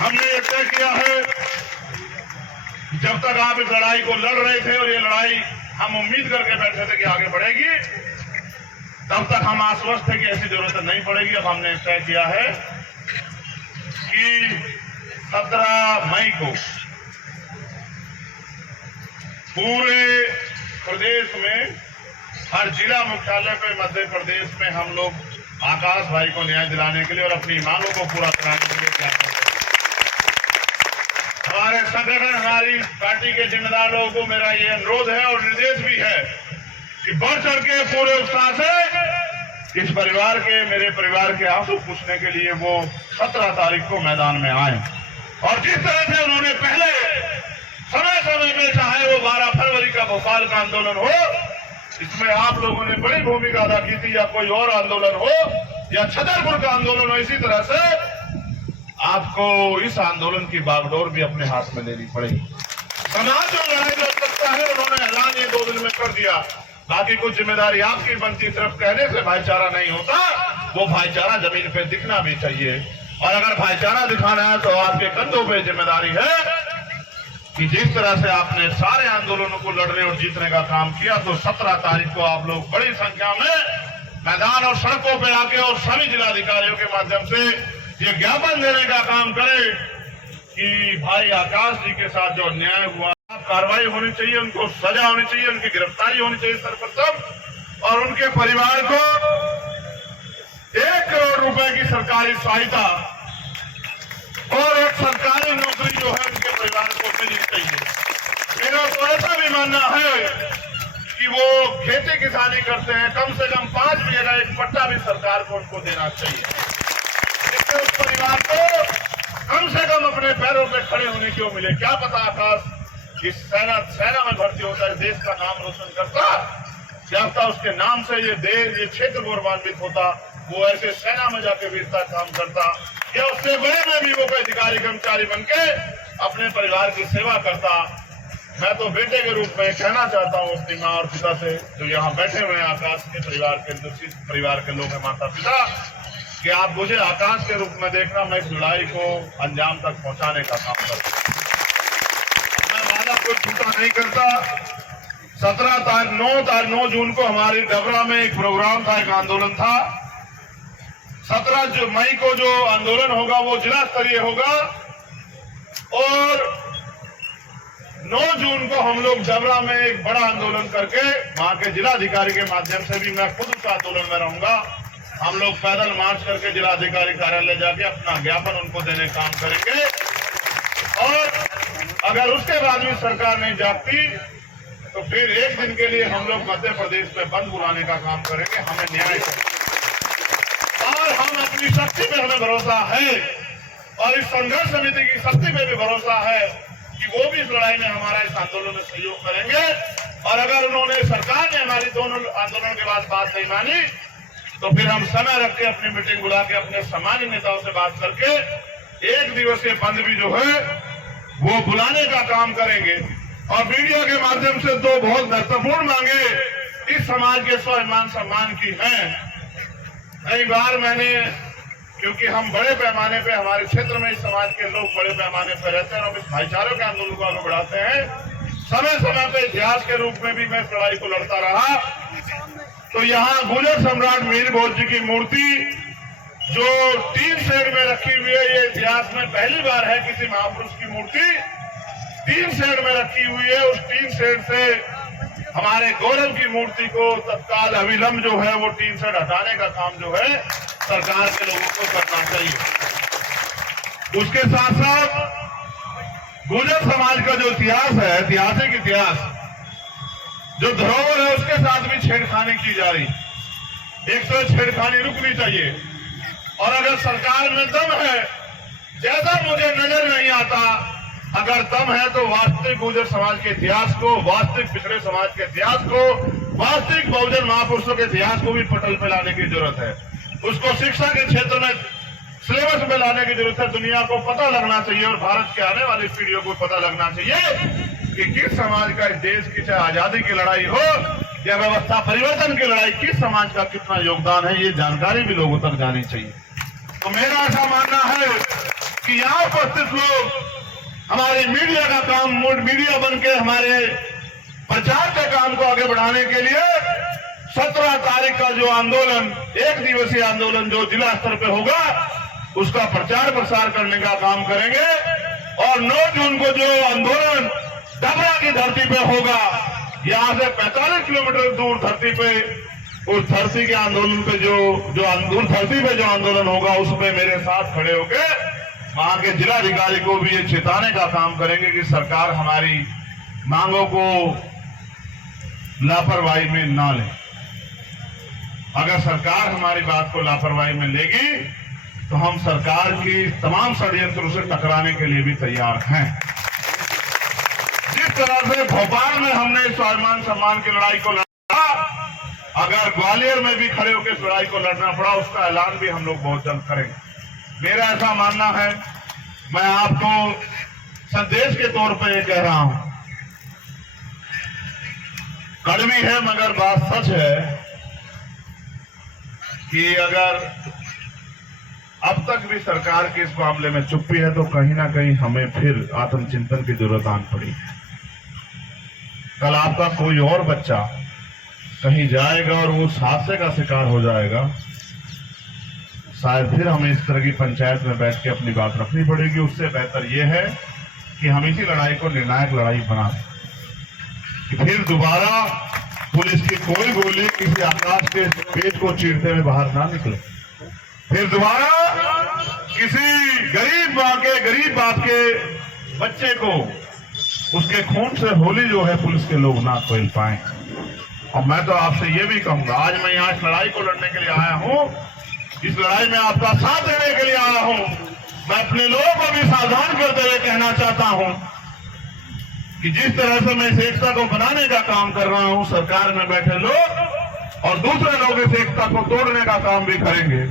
हमने ये तय किया है जब तक आप इस लड़ाई को लड़ रहे थे और ये लड़ाई हम उम्मीद करके बैठे थे कि आगे बढ़ेगी, तब तक हम आश्वस्त थे कि ऐसी जरूरत नहीं पड़ेगी। अब हमने तय किया है कि 17 मई को पूरे प्रदेश में हर जिला मुख्यालय पे मध्य प्रदेश में हम लोग आकाश भाई को न्याय दिलाने के लिए और अपनी मांगों को पूरा कराने के लिए क्या करते हैं। हमारे संगठन, हमारी पार्टी के जिम्मेदार लोगों को मेरा ये अनुरोध है और निर्देश भी है कि बढ़ चढ़ के पूरे उत्साह से इस परिवार के, मेरे परिवार के आंसू पूछने के लिए वो 17 तारीख को मैदान में आए। और जिस तरह से उन्होंने पहले समय समय में, चाहे वो 12 फरवरी का भोपाल का आंदोलन हो, इसमें आप लोगों ने बड़ी भूमिका अदा की थी, या कोई और आंदोलन हो, या छतरपुर का आंदोलन हो, इसी तरह से आपको इस आंदोलन की बागडोर भी अपने हाथ में लेनी पड़ेगी। समाज जो लड़ाई लड़ सकता है, उन्होंने ऐलान ये 2 दिन में कर दिया। बाकी कुछ जिम्मेदारी आपकी बनती, सिर्फ कहने से भाईचारा नहीं होता, वो भाईचारा जमीन पे दिखना भी चाहिए। और अगर भाईचारा दिखाना है तो आपके कंधों पे जिम्मेदारी है कि जिस तरह से आपने सारे आंदोलनों को लड़ने और जीतने का काम किया, तो 17 तारीख को आप लोग बड़ी संख्या में मैदान और सड़कों पे आके और सभी जिलाधिकारियों के माध्यम से ये ज्ञापन देने का काम करें कि भाई आकाश जी के साथ जो अन्याय हुआ, कार्रवाई होनी चाहिए, उनको सजा होनी चाहिए, उनकी गिरफ्तारी होनी चाहिए सर्वप्रथम, और उनके परिवार को 1 करोड़ रुपए की सरकारी सहायता और एक सरकारी नौकरी जो है उनके परिवार को मिलनी चाहिए। मेरा तो ऐसा भी मानना है कि वो खेती किसानी करते हैं, कम से कम 5 बीघे का एक पट्टा भी सरकार को उनको देना चाहिए, जिससे उस परिवार को कम से कम अपने पैरों पे खड़े होने की मिले। क्या पता आकाश इस सेना में भर्ती होता है, देश का नाम रोशन करता, क्या पता उसके नाम से ये देश, ये क्षेत्र गौरवान्वित होता, वो ऐसे सेना में जाके वीरता काम करता, या उससे बड़े में भी वो कोई अधिकारी कर्मचारी बनके अपने परिवार की सेवा करता। मैं तो बेटे के रूप में कहना चाहता हूँ अपनी माँ और पिता से, जो यहाँ बैठे हुए हैं आकाश के परिवार के, जिस परिवार के लोग हैं, माता पिता, कि आप मुझे आकाश के रूप में देखना, मैं इस लड़ाई को अंजाम तक पहुंचाने का काम करता। मैं वादा कोई झूठा नहीं करता। 9 जून को हमारी डबरा में एक प्रोग्राम था, एक आंदोलन था। 17 मई को जो आंदोलन होगा वो जिला स्तरीय होगा, और 9 जून को हम लोग डबरा में एक बड़ा आंदोलन करके वहां के जिलाधिकारी के माध्यम से भी, मैं खुद उस आंदोलन में रहूंगा, हम लोग पैदल मार्च करके जिलाधिकारी कार्यालय जाके अपना ज्ञापन उनको देने काम करेंगे। और अगर उसके बाद भी सरकार नहीं जागती तो फिर 1 दिन के लिए हम लोग मध्य प्रदेश में बंद बुलाने का काम करेंगे। हमें न्याय और हम अपनी शक्ति पे हमें भरोसा है, और इस संघर्ष समिति की शक्ति पे भी भरोसा है कि वो भी इस लड़ाई में हमारा इस आंदोलन में सहयोग करेंगे। और अगर उन्होंने, सरकार ने हमारी दोनों आंदोलनों के बाद बात नहीं मानी, तो फिर हम समय रख के अपनी मीटिंग बुला के अपने सामान्य नेताओं से बात करके 1 दिवसीय बंद भी जो है वो बुलाने का काम करेंगे। और मीडिया के माध्यम से 2 बहुत महत्वपूर्ण मांगे इस समाज के स्वाभिमान सम्मान की हैं। कई बार मैंने, क्योंकि हम बड़े पैमाने पे हमारे क्षेत्र में इस समाज के लोग बड़े पैमाने पर रहते हैं और इस भाईचारे के आंदोलन को आगे बढ़ाते हैं, समय समय पे इतिहास के रूप में भी मैं इस लड़ाई को लड़ता रहा। तो यहाँ गुजर सम्राट मीर भोज जी की मूर्ति जो 3 शेड में रखी हुई है, ये इतिहास में पहली बार है किसी महापुरुष की मूर्ति 3 शेड में रखी हुई है। उस 3 शेड से हमारे गौरव की मूर्ति को तत्काल अविलंब जो है वो 3 शेड हटाने का काम जो है सरकार के लोगों को करना चाहिए। उसके साथ साथ गुजर समाज का जो इतिहास है, ऐतिहासिक इतिहास, जो धरोहर है, उसके साथ भी छेड़खानी की जा रही। एक तो छेड़खानी रुकनी चाहिए, और अगर सरकार में दम है, जैसा मुझे नजर नहीं आता, अगर दम है तो वास्तविक गुर्जर समाज के इतिहास को, वास्तविक पिछड़े समाज के इतिहास को, वास्तविक बहुजन महापुरुषों के इतिहास को भी पटल पे लाने की जरूरत है। उसको शिक्षा के क्षेत्र में सिलेबस में लाने की जरूरत है। दुनिया को पता लगना चाहिए और भारत के आने वाली पीढ़ियों को पता लगना चाहिए कि किस समाज का इस देश की, चाहे आजादी की लड़ाई हो या व्यवस्था परिवर्तन की लड़ाई, किस समाज का कितना योगदान है, ये जानकारी भी लोगों तक जानी चाहिए। तो मेरा ऐसा मानना है कि यहाँ उपस्थित लोग हमारी मीडिया का काम, मीडिया बन के हमारे प्रचार के काम को आगे बढ़ाने के लिए 17 तारीख का जो आंदोलन, 1 दिवसीय आंदोलन जो जिला स्तर पे होगा, उसका प्रचार प्रसार करने का काम करेंगे। और 9 जून को जो आंदोलन डबरा की धरती पे होगा, यहाँ से 45 किलोमीटर दूर धरती पे, उस धरती के आंदोलन पे जो धरती पे जो आंदोलन होगा, उसमें मेरे साथ खड़े होके वहां के जिलाधिकारी को भी ये चेताने का काम करेंगे कि सरकार हमारी मांगों को लापरवाही में ना ले। अगर सरकार हमारी बात को लापरवाही में लेगी तो हम सरकार की तमाम षड्यंत्रों से टकराने के लिए भी तैयार हैं। जिस तरह से भोपाल में हमने स्वाभिमान सम्मान की लड़ाई को लड़ा, अगर ग्वालियर में भी खड़े होकर इस लड़ाई को लड़ना पड़ा, उसका ऐलान भी हम लोग बहुत जल्द करेंगे। मेरा ऐसा मानना है, मैं आपको संदेश के तौर पे ये कह रहा हूं, कड़वी है मगर बात सच है कि अगर अब तक भी सरकार के इस मामले में चुप्पी है तो कहीं ना कहीं हमें फिर आत्मचिंतन की जरूरत आन पड़ी। कल आपका कोई और बच्चा कहीं जाएगा और वो उस हादसे का शिकार हो जाएगा, शायद फिर हमें इस तरह की पंचायत में बैठ के अपनी बात रखनी पड़ेगी। उससे बेहतर यह है कि हम इसी लड़ाई को निर्णायक लड़ाई बना दें कि फिर दोबारा पुलिस की कोई गोली किसी आकाश के पेज को चीरते हुए बाहर ना निकले, फिर दोबारा किसी गरीब बाप के बच्चे को उसके खून से होली जो है पुलिस के लोग ना खेल पाए। और मैं तो आपसे ये भी कहूंगा, आज मैं यहाँ इस लड़ाई को लड़ने के लिए आया हूँ, इस लड़ाई में आपका साथ देने के लिए आया हूँ। मैं अपने लोगों को भी सावधान करते हुए कहना चाहता हूँ कि जिस तरह से मैं इस एकता को बनाने का काम कर रहा हूँ, सरकार में बैठे लोग और दूसरे लोग इस एकता को तोड़ने का काम भी करेंगे।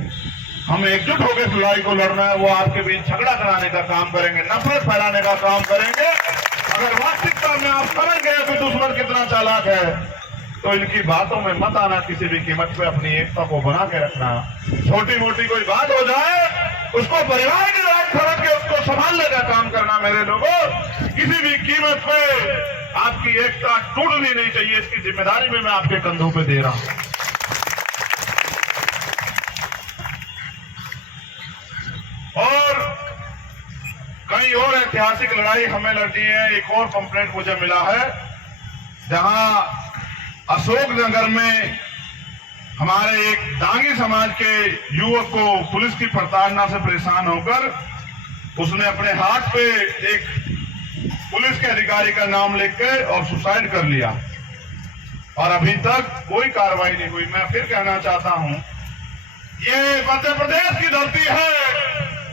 हम एकजुट होकर इस लड़ाई को लड़ना है। वो आपके बीच झगड़ा कराने का काम करेंगे, नफरत फैलाने का काम करेंगे। अगर वास्तविकता में आप समझ गए कि दुश्मन कितना चालाक है तो इनकी बातों में मत आना, किसी भी कीमत पे अपनी एकता को बना के रखना। छोटी मोटी कोई बात हो जाए उसको परिवार के साथ खड़ा के उसको संभालने का काम करना। मेरे लोगों, किसी भी कीमत पे आपकी एकता टूटनी नहीं चाहिए, इसकी जिम्मेदारी में मैं आपके कंधों पे दे रहा हूं। और कई और ऐतिहासिक लड़ाई हमें लड़नी है। एक और कंप्लेंट मुझे मिला है, जहां अशोकनगर में हमारे एक डांगी समाज के युवक को पुलिस की प्रताड़ना से परेशान होकर उसने अपने हाथ पे एक पुलिस के अधिकारी का नाम लिख के और सुसाइड कर लिया और अभी तक कोई कार्रवाई नहीं हुई। मैं फिर कहना चाहता हूं, ये मध्य प्रदेश की धरती है,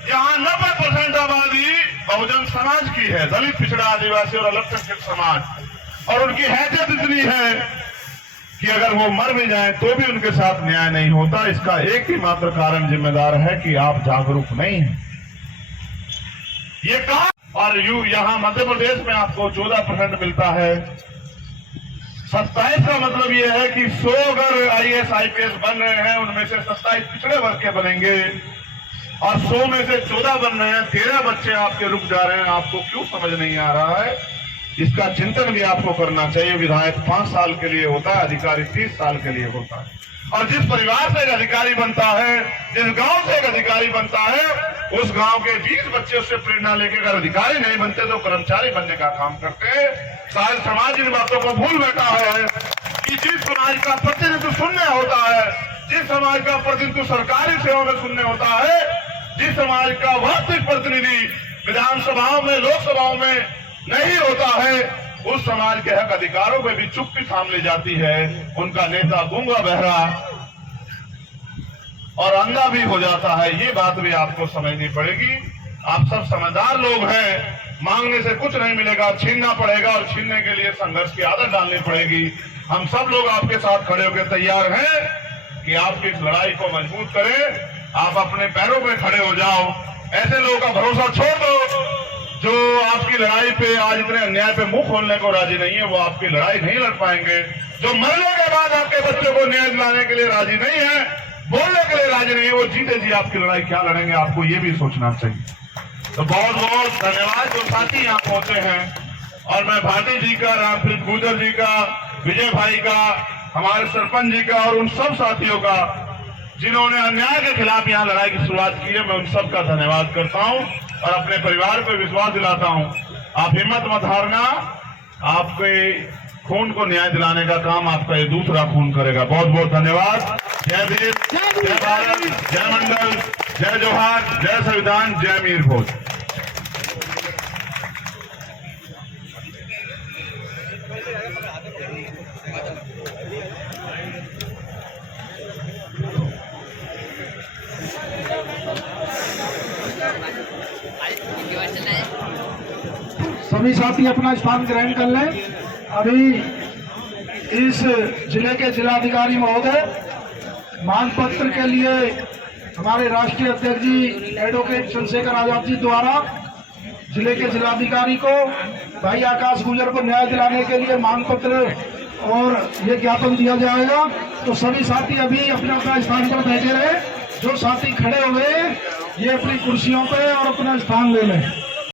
यहाँ 90% आबादी बहुजन समाज की है, दलित, पिछड़ा, आदिवासी और अल्पसंख्यक समाज। और उनकी हैसियत इतनी है कि अगर वो मर भी जाए तो भी उनके साथ न्याय नहीं होता। इसका एक ही मात्र कारण जिम्मेदार है कि आप जागरूक नहीं हैं। ये कहा और यहाँ मध्य प्रदेश में आपको 14% मिलता है। 27 का मतलब ये है कि 100 अगर IAS IPS बन रहे हैं, उनमें से 27 पिछड़े वर्ग के बनेंगे और 100 में से 14 बन रहे हैं। 13 बच्चे आपके रुक जा रहे हैं। आपको क्यों समझ नहीं आ रहा है? इसका चिंतन भी आपको करना चाहिए। विधायक 5 साल के लिए होता है, अधिकारी 30 साल के लिए होता है। और जिस परिवार से एक अधिकारी बनता है, जिस गांव से एक अधिकारी बनता है, उस गांव के 20 बच्चे उससे प्रेरणा लेके अगर अधिकारी नहीं बनते तो कर्मचारी बनने का काम करते हैं। शायद समाज इन बातों को भूल बैठा है कि जिस समाज का प्रतिनिधित्व शून्य होता है, जिस समाज का प्रतिनिधित्व सरकारी सेवा में शून्य होता है, जिस समाज का वास्तविक प्रतिनिधि विधानसभाओं में, लोकसभाओं में नहीं होता है, उस समाज के हक अधिकारों में भी चुप्पी थाम ली जाती है। उनका नेता गूंगा, बहरा और अंधा भी हो जाता है। ये बात भी आपको समझनी पड़ेगी। आप सब समझदार लोग हैं। मांगने से कुछ नहीं मिलेगा, छीनना पड़ेगा और छीनने के लिए संघर्ष की आदत डालनी पड़ेगी। हम सब लोग आपके साथ खड़े होकर तैयार हैं कि आपकी इस लड़ाई को मजबूत करें। आप अपने पैरों पे खड़े हो जाओ। ऐसे लोगों का भरोसा छोड़ दो जो आपकी लड़ाई पे, आज इतने अन्याय पे मुंह खोलने को राजी नहीं है। वो आपकी लड़ाई नहीं लड़ पाएंगे। जो मरने के बाद आपके बच्चों को न्याय दिलाने के लिए राजी नहीं है, बोलने के लिए राजी नहीं है, वो जीते जी आपकी लड़ाई क्या लड़ेंगे, आपको ये भी सोचना चाहिए। तो बहुत बहुत धन्यवाद जो साथी यहाँ पहुंचे हैं। और मैं भाटी जी का, रामप्रीत गुर्जर जी का, विजय भाई का, हमारे सरपंच जी का और उन सब साथियों का जिन्होंने अन्याय के खिलाफ यहाँ लड़ाई की शुरुआत की है, मैं उन सब का धन्यवाद करता हूँ और अपने परिवार को विश्वास दिलाता हूँ। आप हिम्मत मत हारना, आपके खून को न्याय दिलाने का काम आपका ये दूसरा खून करेगा। बहुत बहुत धन्यवाद। जय भीम, जय भारत, जय मंडल, जय जोहार, जय संविधान, जय मीर भोज। सभी साथी अपना स्थान ग्रहण कर लें। अभी इस जिले के जिलाधिकारी महोदय मांग पत्र के लिए हमारे राष्ट्रीय अध्यक्ष जी एडवोकेट चंद्रशेखर आजाद जी द्वारा जिले के जिलाधिकारी को भाई आकाश गुर्जर को न्याय दिलाने के लिए मांग पत्र और ये ज्ञापन दिया जाएगा। तो सभी साथी अभी अपना अपना स्थान पर बैठे रहे। जो साथी खड़े हुए ये अपनी कुर्सियों पे और अपना स्थान ले लें।